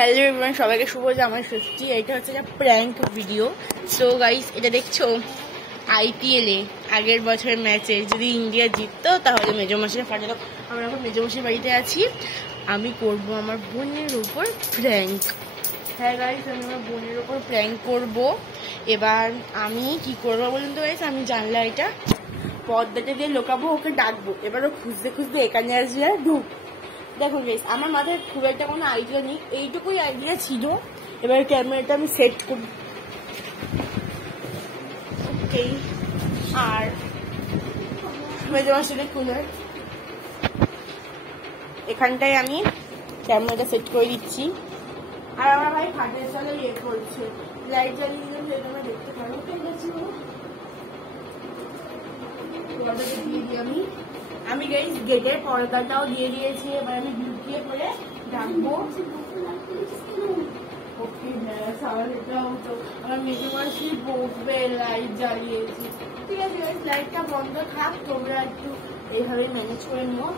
Hello everyone, সবাইকে শুভ জামাই ষষ্ঠী। এটা হচ্ছে একটা প্র্যাঙ্ক ভিডিও। সো গাইস, এটা দেখছো আইপিএলে আগের বছরের ম্যাচে যদি ইন্ডিয়া জিততো তাহলে মেজমাসির ফাটাতো। আমরা এখন মেজমাসির বাড়িতে আছি। আমি করব আমার বোনের উপর প্র্যাঙ্ক। হ্যাঁ গাইস, আমি আমার বোনের উপর প্র্যাঙ্ক করব। এবার আমি কি করবো বলুন তো গাইস, আমি জানলা এটা পর্দাটা দিয়ে লোকাবো, ওকে ডাকবো। এবার ও খুঁজতে খুঁজতে এখানে আসবে আর ঢুক। দেখুন গাইস, আমার মাথায় খুব একটা কোনো আইডিয়া নেই, এইটুকুই আইডিয়া ছিল। এবার ক্যামেরাটা আমি সেট করি। ওকে, আর মেজমাসির কুলার এখানটায় আমি ক্যামেরাটা সেট করে দিচ্ছি। আর আমার ভাই খাটের তলে ইয়ে করছে, লাইট জ্বালিয়ে দিলাম, সেটা আমরা দেখতে পারবো। ঠিক আছে, পর্দাটা দিয়ে দিই আমি গাইস গেটের পর্দাটাও দিয়ে দিয়েছি। এবার আমি লুকিয়ে পরে ডাকবো। ওকে হ্যাঁ, সারাটাও তো আমার মেজমাসি বকবে লাইট জ্বালিয়েছি। ঠিক আছে গাইস, লাইটটা বন্ধ থাক, তোমরা একটু এইভাবে ম্যানেজ করে নিও।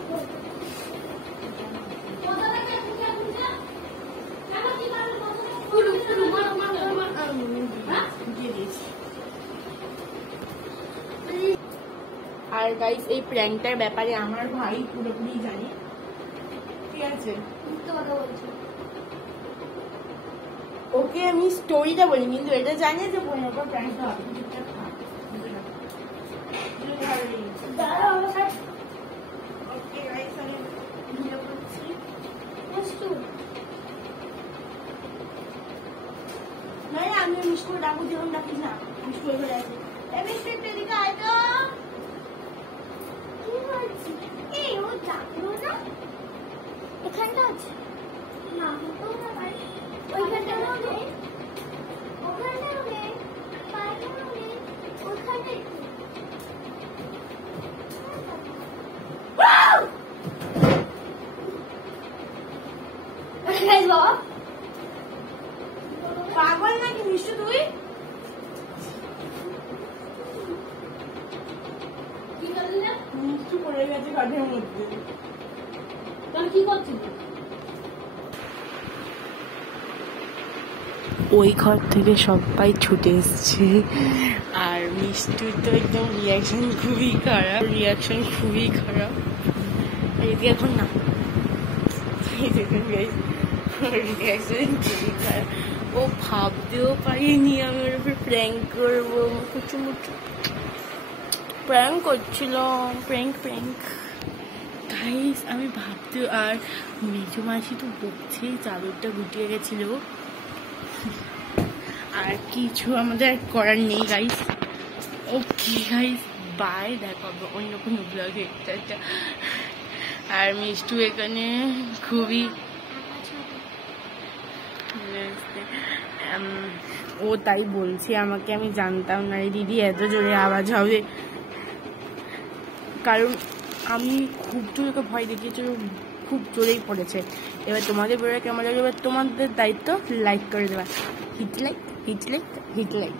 আর গাইস, এই প্র্যাঙ্কটার ব্যাপারে আমার ভাই পুরোপুরি জানে। ঠিক আছে, ওকে আমি স্টোরিটা বলি, কিন্তু এটা জানে যে বোনের উপর প্র্যাঙ্কটা হবে। আমি মিষ্টি ডাকবো, যেরকম ডাকিস না, মিষ্টি হয়ে গেছে। মিষ্টি এদিকে আয় তো। এখানটা আছে না, ওইখানটা হবে, ওখানটা হবে, পায়টা হবে, ওখানটা পাগল নাকি মিষ্টি তুই? কি করলি না? মিষ্টি পড়ে গেছে কাঠের মধ্যে। তাহলে কি করছিস? ওই ঘর থেকে সবাই ছুটে এসছে, আর মিষ্টির তো একদম রিয়াকশন খুবই খারাপ। এইদিকে এখন না, রিয়াকশন খুবই খারাপ। ও ভাবতেও পারিনি আমি ওর উপর প্র্যাঙ্ক করবো। প্র্যাঙ্ক করছিল, প্র্যাঙ্ক গাইস, আমি ভাবতেও। আর মেজমাসি তো বকছেই, চাদরটা গুটিয়ে গেছিল। আর কিছু আমাদের করার নেই গাইস। ওকে গাইস, বাই, দেখা হবে অন্য কোনো ব্লগে। আর মিষ্টু এখানে খুবই ও তাই বলছে আমাকে, আমি জানতাম না রে দিদি এত জোরে আওয়াজ হবে, কারণ আমি খুব জোরে ভয় দেখিয়েছি, খুব জোরেই পড়েছে। এবার তোমাদের বলে কেমন লাগবে, এবার তোমাদের দায়িত্ব লাইক করে দেওয়া। Hit like